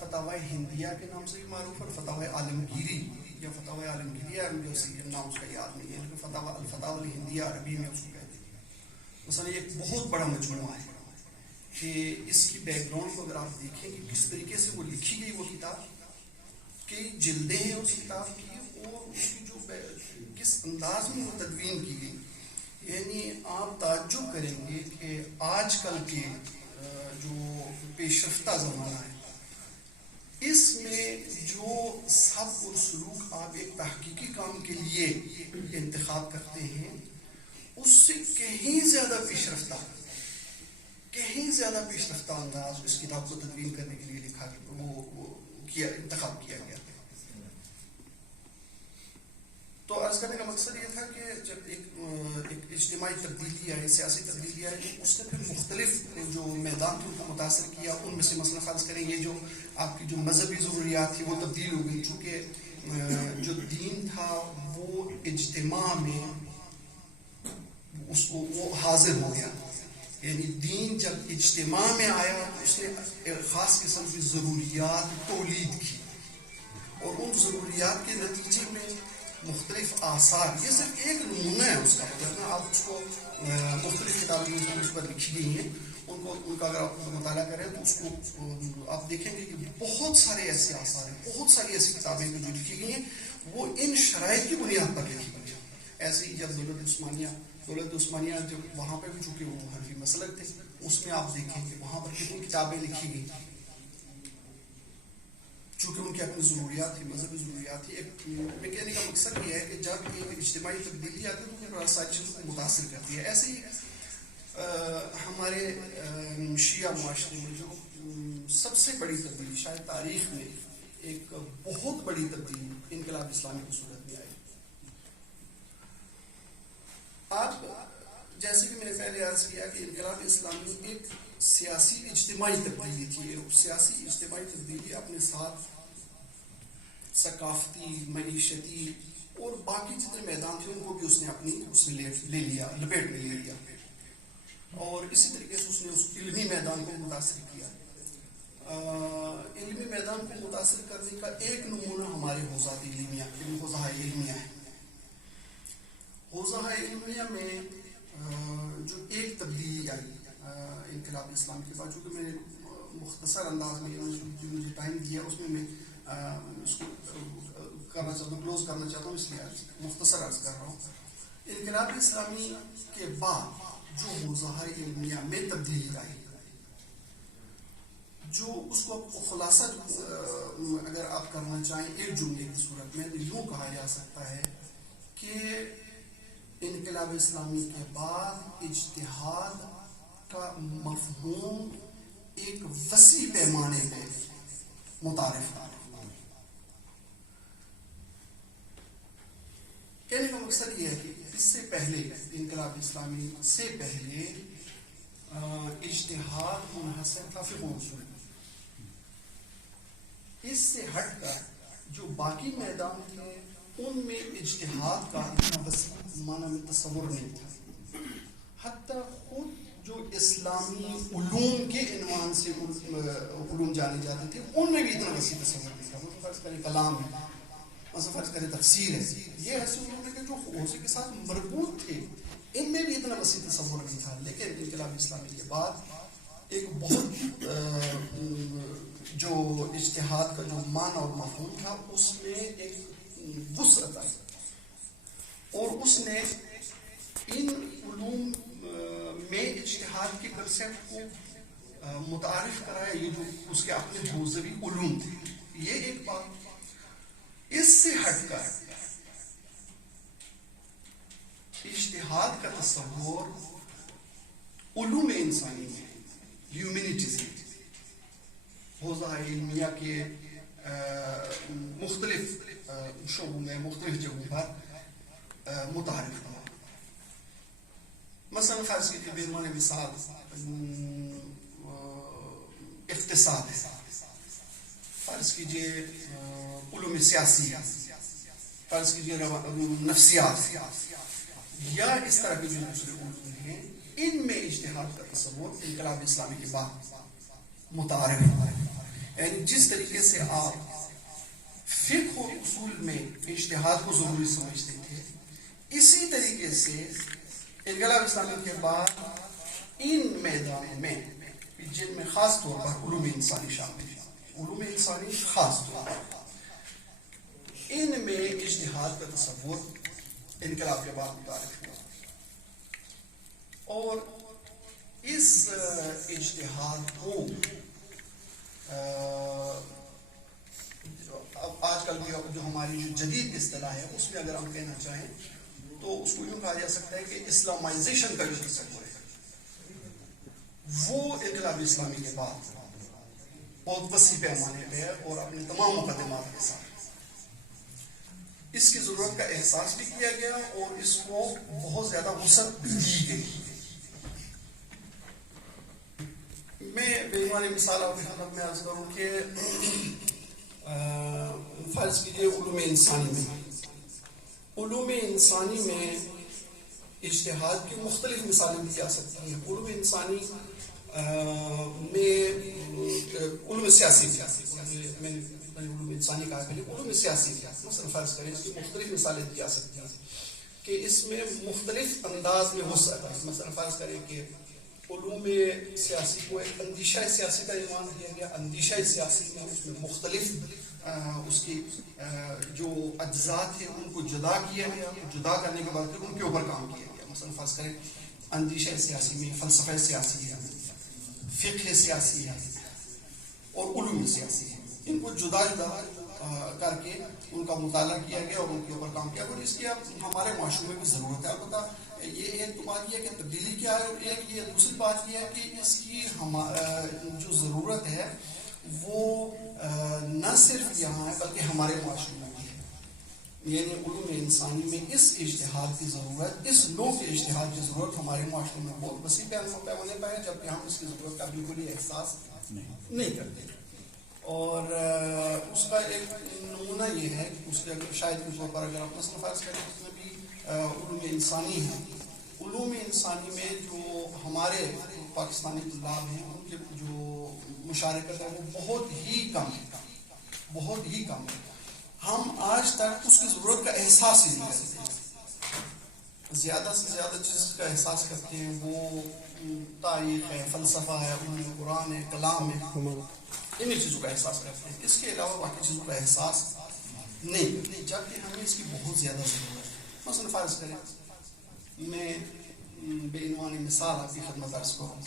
فتاوی ہندیہ کے نام سے بھی معروف ہے، اور فتاوی عالمگیری یا فتاوی عالمگیریہ جو صحیح نام اس کا یاد نہیں ہے، لیکن الفتاوی الہندیہ عربی میں اس کو کہتے ہیں۔ مثلا یہ ایک بہت بڑا مجموعہ ہے کہ اس کی بیک گراؤنڈ کو اگر آپ دیکھیں کہ کس طریقے سے وہ لکھی گئی وہ کتاب، کئی جلدیں ہیں اس کتاب کی، اور اس کی جو کس انداز میں وہ تدوین کی گئی، یعنی آپ تعجب کریں گے کہ آج کل کے جو پیش رفتہ زمانہ ہے، اس میں جو سب اور سلوک آپ ایک تحقیقی کام کے لیے انتخاب کرتے ہیں، اس سے کہیں زیادہ پیش رفتہ انداز اس کتاب کو تدوین کرنے کے لیے انتخاب کیا گیا۔ تو عرض کرنے کا مقصد یہ تھا کہ جب ایک اجتماعی تبدیلی آئی، سیاسی تبدیلی آئی، اس نے پھر مختلف جو میدان تھے ان کو متاثر کیا۔ ان میں سے مثلا فرض کریں یہ جو آپ کی جو مذہبی ضروریات تھی وہ تبدیل ہو گئی، چونکہ جو دین تھا وہ اجتماع میں وہ حاضر ہو گیا، یعنی دین جب اجتماع میں آیا اس نے ایک خاص قسم کی ضروریات تولید کی، اور ان ضروریات کے نتیجے میں مختلف آثار، یہ صرف ایک نمونہ ہے اس کا، ورنہ آپ اس کو مختلف کتابیں اس پر لکھی گئی ہیں، ان کا اگر آپ مطالعہ کریں تو اس کو آپ دیکھیں گے کہ بہت سارے ایسے آثار ہیں، بہت ساری ایسی کتابیں جو لکھی گئی ہیں وہ ان شرائط کی بنیاد پر لکھی گئی ہیں۔ ایسے ہی جب دولت عثمانیہ جب وہاں پہ بھی چونکہ وہ حنفی مسلک تھے، اس میں آپ دیکھیں کہ وہاں پر کتنی کتابیں لکھی گئی، چونکہ ان کی اپنی ضروریات تھی، مذہبی ضروریات تھی۔ ایک میں کہنے کا مقصد یہ ہے کہ جب ایک اجتماعی تبدیلی آتی ہے تو ساری چیزوں کو متاثر کرتی ہے۔ ایسے ہی ہمارے شیعہ معاشرے میں جو سب سے بڑی تبدیلی شاید تاریخ میں ایک بہت بڑی تبدیلی انقلاب اسلامی کی صورت میں آئی۔ آپ جیسے کہ میں نے پہلے عرض کیا کہ انقلاب اسلامی ایک سیاسی اجتماعی تبدیلی تھی، سیاسی اجتماعی تبدیلی اپنے ساتھ ثقافتی، معیشتی اور باقی جتنے میدان تھے ان کو بھی اس نے لے لیا، لپیٹ میں لے لیا، اور اسی طریقے سے اس نے اس علمی میدان کو متاثر کیا۔ علمی میدان کو متاثر کرنے کا ایک نمونہ ہمارے حوزات علمیہ ہے۔ حوزہ علمیہ میں جو ایک تبدیلی آئی انقلاب اسلام کے بعد، چونکہ میں نے مختصر انداز میں جو مجھے ٹائم دیا اس میں اس کو کرنا چاہتا ہوں، کلوز کرنا چاہتا ہوں، اس لیے مختصر عرض کر رہا ہوں۔ انقلاب اسلامی کے بعد جو حوزہ علمیہ میں تبدیلی آئی، جو اس کو خلاصہ اگر آپ کرنا چاہیں ایک جملے کی صورت میں تو یوں کہا جا سکتا ہے کہ انقلاب اسلامی کے بعد اجتہاد کا مفہوم ایک وسیع پیمانے پہ متعارف ہے۔ کہنے کا مقصد یہ ہے کہ اس سے پہلے انقلاب اسلامی سے پہلے اجتہاد منحصر تھا فقہ و اصول، اس سے ہٹ کر جو باقی میدان تھے ان میں اجتہاد کا اتنا وسیع معنی میں تصور نہیں تھا۔ حتیٰ خود جو اسلامی علوم کے عنوان سے علوم جانے جاتے تھے ان میں بھی اتنا وسیع تصور نہیں تھا۔ مثلا فرض کریں کلام ہے، مثلا فرض کریں تفسیر ہے، یہ ایسے علوم ہے کہ جو حوزے کے ساتھ مربوط تھے، ان میں بھی اتنا وسیع تصور نہیں تھا۔ لیکن انقلاب اسلامی کے بعد ایک بہت جو اجتہاد کا جو معنی اور مفہوم تھا اس میں ایک وسعت آئی، اور اس نے ان علوم میں اجتہاد کے کنسیپٹ کو متعارف کرایا، یہ جو اس کے اپنے حوزوی علوم تھے۔ یہ ایک بات۔ اس سے ہٹ کر اجتہاد کا تصور علوم انسانی میں، ہیومینٹیز میں، حوزہ علمیہ کے مختلف شعبوں میں، مختلف جگہوں پر متعارف ہوا۔ مثلا فرض کیجیے بیرمان مثال اقتصاد ہے، فرض کیجیے علوم سیاسی، فرض کیجیے نفسیات، یا اس طرح کے جو دوسرے علوم ہیں، ان میں اجتہاد کا تصور انقلاب اسلامی کے بعد متعارف ہوا ہے۔ یعنی جس طریقے سے آپ فقہ اور اصول میں اجتہاد کو ضروری سمجھتے تھے، اسی طریقے سے انقلاب اسلامی کے بعد ان میدانوں میں جن میں خاص طور پر علوم انسانی شامل ہے، علوم انسانی خاص طور پر ان میں اجتہاد کا تصور انقلاب کے بعد متعارف ہوا، اور اس اجتہاد کو اب آج کل جو ہماری جو جدید اصطلاح ہے اس میں اگر ہم کہنا چاہیں تو اس کو یوں کہا جا سکتا ہے کہ اسلامائزیشن کا جو تصور ہے وہ انقلاب اسلامی کے بعد بہت وسیع پیمانے پہ ہے، اور اپنے تمام مقدمات کے ساتھ اس کی ضرورت کا احساس بھی کیا گیا اور اس کو بہت زیادہ وسعت بھی دی گئی۔ میں بے شمار مثال آپ کی خدمت میں عرض کروں کہ فرض کیجیے علوم انسانی میں اجتہاد کی مختلف مثالیں دی جا سکتی ہیں۔ علوم انسانی میں علوم سیاسی میں علوم انسانی کہا کہ علوم سیاسی مثلا فرض کریں اس کی مختلف مثالیں دی جا سکتی ہیں کہ اس میں مختلف انداز میں وسعت ہے۔ مثلا فرض کریں کہ علوم سیاسی کو ایک اندیشہ سیاسی کا عنوان دیا گیا، اندیشہ سیاسی میں اس میں مختلف اس کی جو اجزاء تھے ان کو جدا کیا گیا، جدا کرنے کے بعد پھر ان کے اوپر کام کیا گیا۔ مثلا فرض کریں اندیشہ سیاسی میں فلسفہ سیاسی ہے، فقہ سیاسی ہے اور علوم سیاسی ہے، ان کو جدا جدا کر کے ان کا مطالعہ کیا گیا اور ان کے اوپر کام کیا، اور اس کی اب ہمارے معاشرے میں بھی ضرورت ہے۔ البتہ یہ ایک تو بات یہ ہے کہ تبدیلی کیا ہے، اور ایک یہ دوسری بات یہ ہے کہ اس کی جو ضرورت ہے وہ نہ صرف یہاں ہے بلکہ ہمارے معاشرے میں بھی ہے۔ یعنی علوم انسانی میں اس اجتہاد کی ضرورت، اس نوع کے اجتہاد کی ضرورت ہمارے معاشرے میں بہت وسیع پیمانے پر ہے، جبکہ ہم اس کی ضرورت کا بالکل ہی احساس نہیں کرتے۔ اور اس کا ایک نمونہ یہ ہے کہ اس کے شاید کے طور پر اگر آپ مثلا فرض کریں اس میں بھی علوم انسانی ہے، علوم انسانی میں جو ہمارے پاکستانی طلاب ہیں ان کے جو مشارکت ہے وہ بہت ہی کم ہے۔ ہم آج تک اس کی ضرورت کا احساس ہی نہیں کرتے۔ زیادہ سے زیادہ جس کا احساس کرتے ہیں وہ تاریخ ہے، فلسفہ ہے، علوم قرآن ہے، کلام ہے، انہیں چیزوں کا احساس کرتے ہیں۔ اس کے علاوہ باقی چیزوں کا احساس نہیں کرتے، جبکہ ہمیں اس کی بہت زیادہ ضرورت ہے۔ مثلا فرض کریں میں بے عنوان مثال آپ کی خدمت عرض کروں،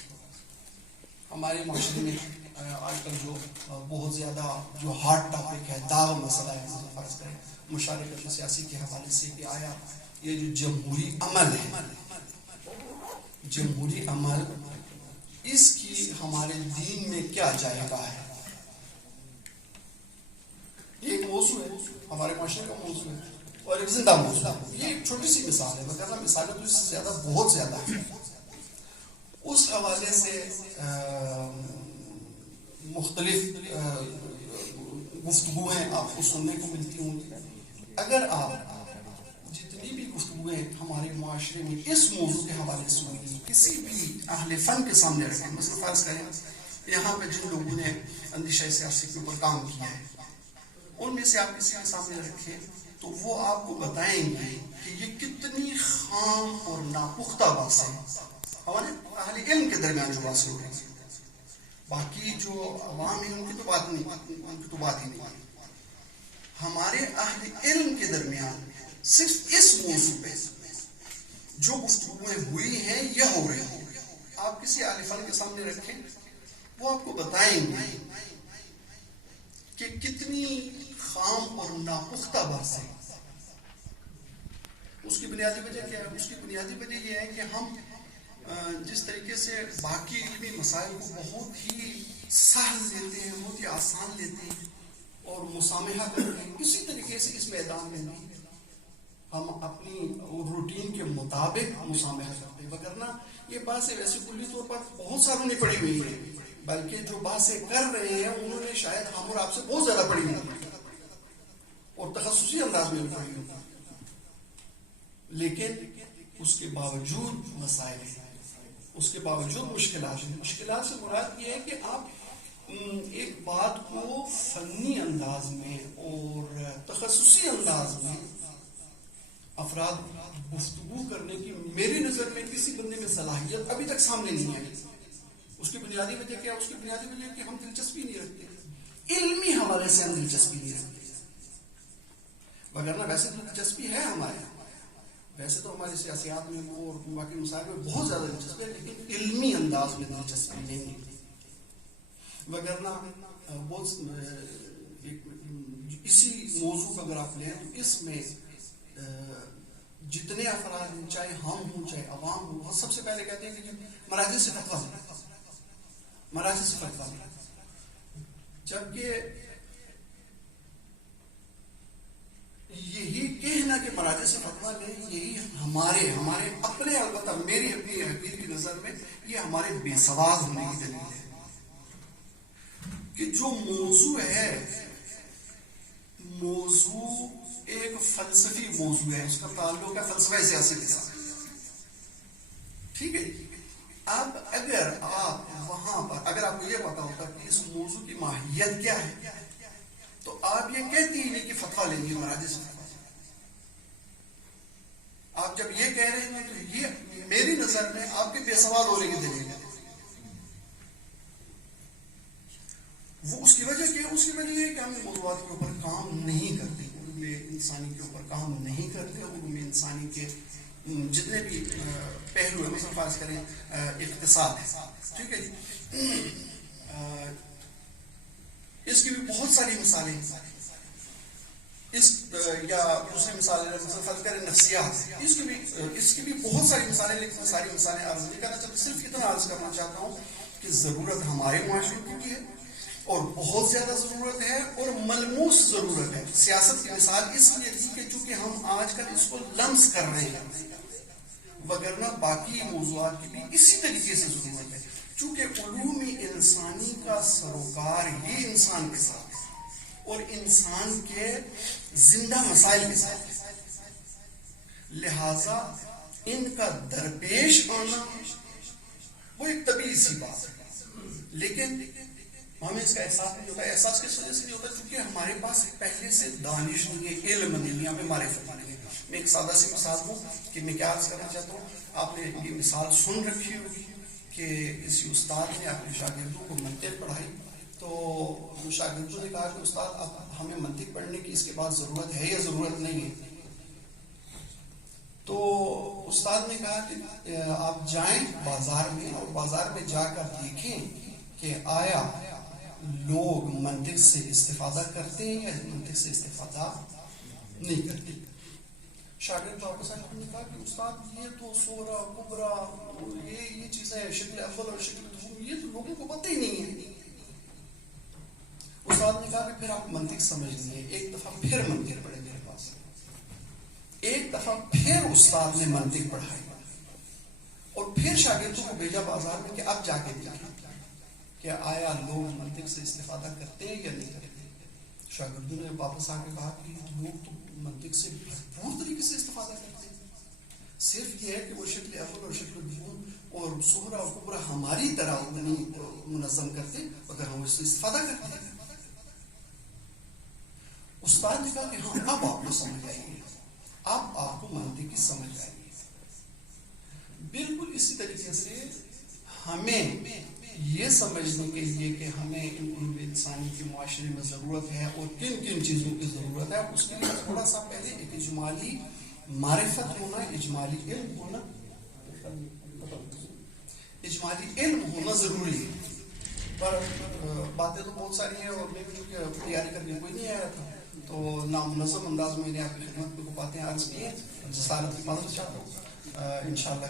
ہمارے معاشرے میں آج کل جو بہت زیادہ جو ہارڈ ٹاپک ہے، داغ مسئلہ ہے، مثلا فرض کریں مشارکت سیاسی کے حوالے سے کہ آیا یہ جو جمہوری عمل ہے، جمہوری عمل اس کی ہمارے دین میں کیا جائزہ ہے، یہ ایک موضوع ہے، ہمارے معاشرے کا موضوع ہے اور ایک زندہ موضوع ہے۔ یہ ایک چھوٹی سی مثال ہے، مگر مثالیں تو اس سے زیادہ بہت زیادہ ہیں۔ اس حوالے سے مختلف گفتگویں آپ کو سننے کو ملتی ہوں گی۔ اگر آپ جتنی بھی گفتگویں ہمارے معاشرے میں اس موضوع کے حوالے سے ہوئی کسی بھی اہل فن کے سامنے رکھیں، مثلا فرض کریں یہاں پہ جن لوگوں نے اندیشہ سیاسی کے اوپر کام کیا ہے ان میں سے آپ کسی کے سامنے رکھیں تو وہ آپ کو بتائیں گے کہ یہ کتنی خام اور ناپختہ باتیں ہمارے اہل علم کے درمیان جو باتیں ہو رہی ہیں، باقی جو عوام ہیں ان کی تو بات ہی نہیں ہے۔ ہمارے اہل علم کے درمیان صرف اس موضوع پہ جو گفتگویں ہوئی ہیں یا ہو رہی ہیں، آپ کسی اہل فن کے سامنے رکھیں وہ آپ کو بتائیں گے کہ کتنی خام اور ناپختہ باتیں۔ اس کی بنیادی وجہ کیا ہے؟ اس کی بنیادی وجہ یہ ہے کہ ہم جس طریقے سے باقی علمی مسائل کو بہت ہی سہل لیتے ہیں، بہت ہی آسان لیتے ہیں اور مسامحہ کرتے ہیں، اسی طریقے سے اس میدان میں بھی ہم اپنی روٹین کے مطابق مسامحہ کرتے ہیں، وگرنہ یہ باتیں ویسے کلی طور پر بہت ساروں نے پڑھی ہوئی ہیں، بلکہ جو باتیں کر رہے ہیں انہوں نے شاید ہم اور آپ سے بہت زیادہ پڑھی ہوئی اور تخصصی انداز میں پڑھی ہوئی، لیکن اس کے باوجود مسائل ہیں، اس کے باوجود مشکلات ہیں۔ مشکلات سے مراد یہ ہے کہ آپ ایک بات کو فنی انداز میں اور تخصصی انداز میں افراد گفتگو کرنے کی میری نظر میں کسی بندے میں صلاحیت ابھی تک سامنے نہیں آئی. اس کی بنیادی وجہ کیا؟ اس کی بنیادی وجہ کہ ہم دلچسپی نہیں رکھتے، علمی حوالے سے ہم دلچسپی نہیں رکھتے. وغیرہ ویسے تو دلچسپی ہے ہمارے، ویسے تو ہماری سیاسیات میں اور باقی مسائل میں بہت زیادہ دلچسپی ہے، لیکن علمی انداز میں دلچسپی نہیں ہے. وغیرہ بہت اسی موضوع کا اگر آپ لیں تو اس میں جتنے افراد ہیں، چاہے ہم ہوں چاہے عوام ہوں، وہ سب سے پہلے کہتے ہیں کہ مراجع سے فتویٰ لیں، مراجع سے فتویٰ لیں. جبکہ یہی کہنا کہ مراجع سے فتویٰ لیں، یہی ہمارے اپنے، البتہ میری اپنی حقیقت کی نظر میں یہ ہمارے بے سواد ہونے کی دلیل ہے کہ جو موضوع ہے، موضوع ایک فلسفی موضوع ہے، اس کا تعلق ہے فلسفہ سیاسی کے ساتھ. ٹھیک ہے. اب اگر آپ وہاں پر اگر آپ کو یہ پتا ہوتا کہ اس موضوع کی ماہیت کیا ہے تو آپ یہ کہتی ہی نہیں کہ فتویٰ لیں گے مراجع سے. آپ جب یہ کہہ رہے ہیں تو یہ میری نظر میں آپ کے بے سواد ہونے کی دلیل ہے. وہ اس کی وجہ کیا؟ اس کی وجہ یہ کہ ہم موضوعات کے اوپر کام نہیں کرتے، علوم انسانی کے اوپر کام نہیں کرتے. علوم انسانی کے جتنے بھی پہلو ہیں، مثلا فرض کریں اقتصاد ہے، ٹھیک ہے جی، اس کی بھی بہت ساری مثالیں ہیں. اس یا دوسری مثالیں مثلا فرض کریں نفسیات، اس کی بھی بہت ساری مثالیں، لیکن ساری مثالیں عرض نہیں کرنا چاہتا. صرف اتنا عرض کرنا چاہتا ہوں کہ ضرورت ہمارے معاشرے کی ہے اور بہت زیادہ ضرورت ہے اور ملموس ضرورت ہے. سیاست کی مثال اس لیے تھی کہ چونکہ ہم آج کل اس کو لمس کر رہے ہیں، وگرنہ باقی موضوعات کی بھی اسی طریقے سے ضرورت ہے. چونکہ علوم انسانی کا سروکار یہ انسان کے ساتھ اور انسان کے زندہ مسائل کے ساتھ، لہذا ان کا درپیش آنا وہ ایک طبیعی سی بات ہے. لیکن ہمیں اس کا احساس نہیں ہوتا. احساس کس وجہ سے نہیں ہوتا؟ کیونکہ ہمارے پاس پہلے سے دانش نہیں ہے، علم نہیں ہے، ہمیں معرفت نہیں ہے. میں ایک سادہ سی مثال دوں کہ میں کیا عرض کرنا چاہتا ہوں. آپ نے یہ مثال سن رکھی ہوگی کہ کسی استاد نے اپنے شاگردوں کو منطق پڑھائی تو شاگردوں نے کہا کہ استاد اب ہمیں منطق پڑھنے کی اس کے بعد ضرورت ہے یا ضرورت نہیں ہے. تو استاد نے کہا کہ آپ جائیں بازار میں اور بازار میں جا کر دیکھیں کہ آیا لوگ منطق سے استفادہ کرتے ہیں یا منطق سے استفادہ نہیں کرتے. شاگرد واپس آئے، ہم نے کہا کہ استاد یہ تو سورا کبرا یہ چیزیں شکل اول اور شکل دوم یہ تو لوگوں کو پتہ ہی نہیں ہے. استاد نے کہا کہ پھر آپ منطق سمجھ لیے، ایک دفعہ پھر منطق پڑھے میرے پاس. ایک دفعہ پھر استاد نے منطق پڑھائی اور پھر شاگردوں کو بھیجا بازار میں کہ اب جا کے دیکھیں کہ آیا لوگ منطق سے استفادہ کرتے ہیں یا نہیں کرتے. شاگردوں نے واپس آ کے کہا کہ لوگ تو منطق سے بھرپور طریقے سے استفادہ کرتے ہیں، صرف یہ ہے کہ وہ شکل اول اور شکل دوم اور سورا اور کبرا ہماری طرح نہیں منظم کرتے اگر ہم اس سے استفادہ کرتے ہیں. استاد نے کہا کہ ہاں اب آپ کو سمجھ آئے گی، اب آپ کو منطق کی سمجھ آئے گی. بالکل اسی طریقے سے ہمیں یہ سمجھنے کے لیے کہ ہمیں علوم انسانی کے معاشرے میں ضرورت ہے اور کن کن چیزوں کی ضرورت ہے، اس کے لیے تھوڑا سا پہلے ایک اجمالی معرفت ہونا، اجمالی علم ہونا ضروری ہے. پر باتیں تو بہت ساری ہیں اور میں بھی چونکہ تیاری کر کے کوئی نہیں آیا تھا تو نامنظم انداز میں نے آپ کی خدمت میں باتیں عرض کی ہیں. جسارت کی مدد چاہتا ہوں انشاءاللہ.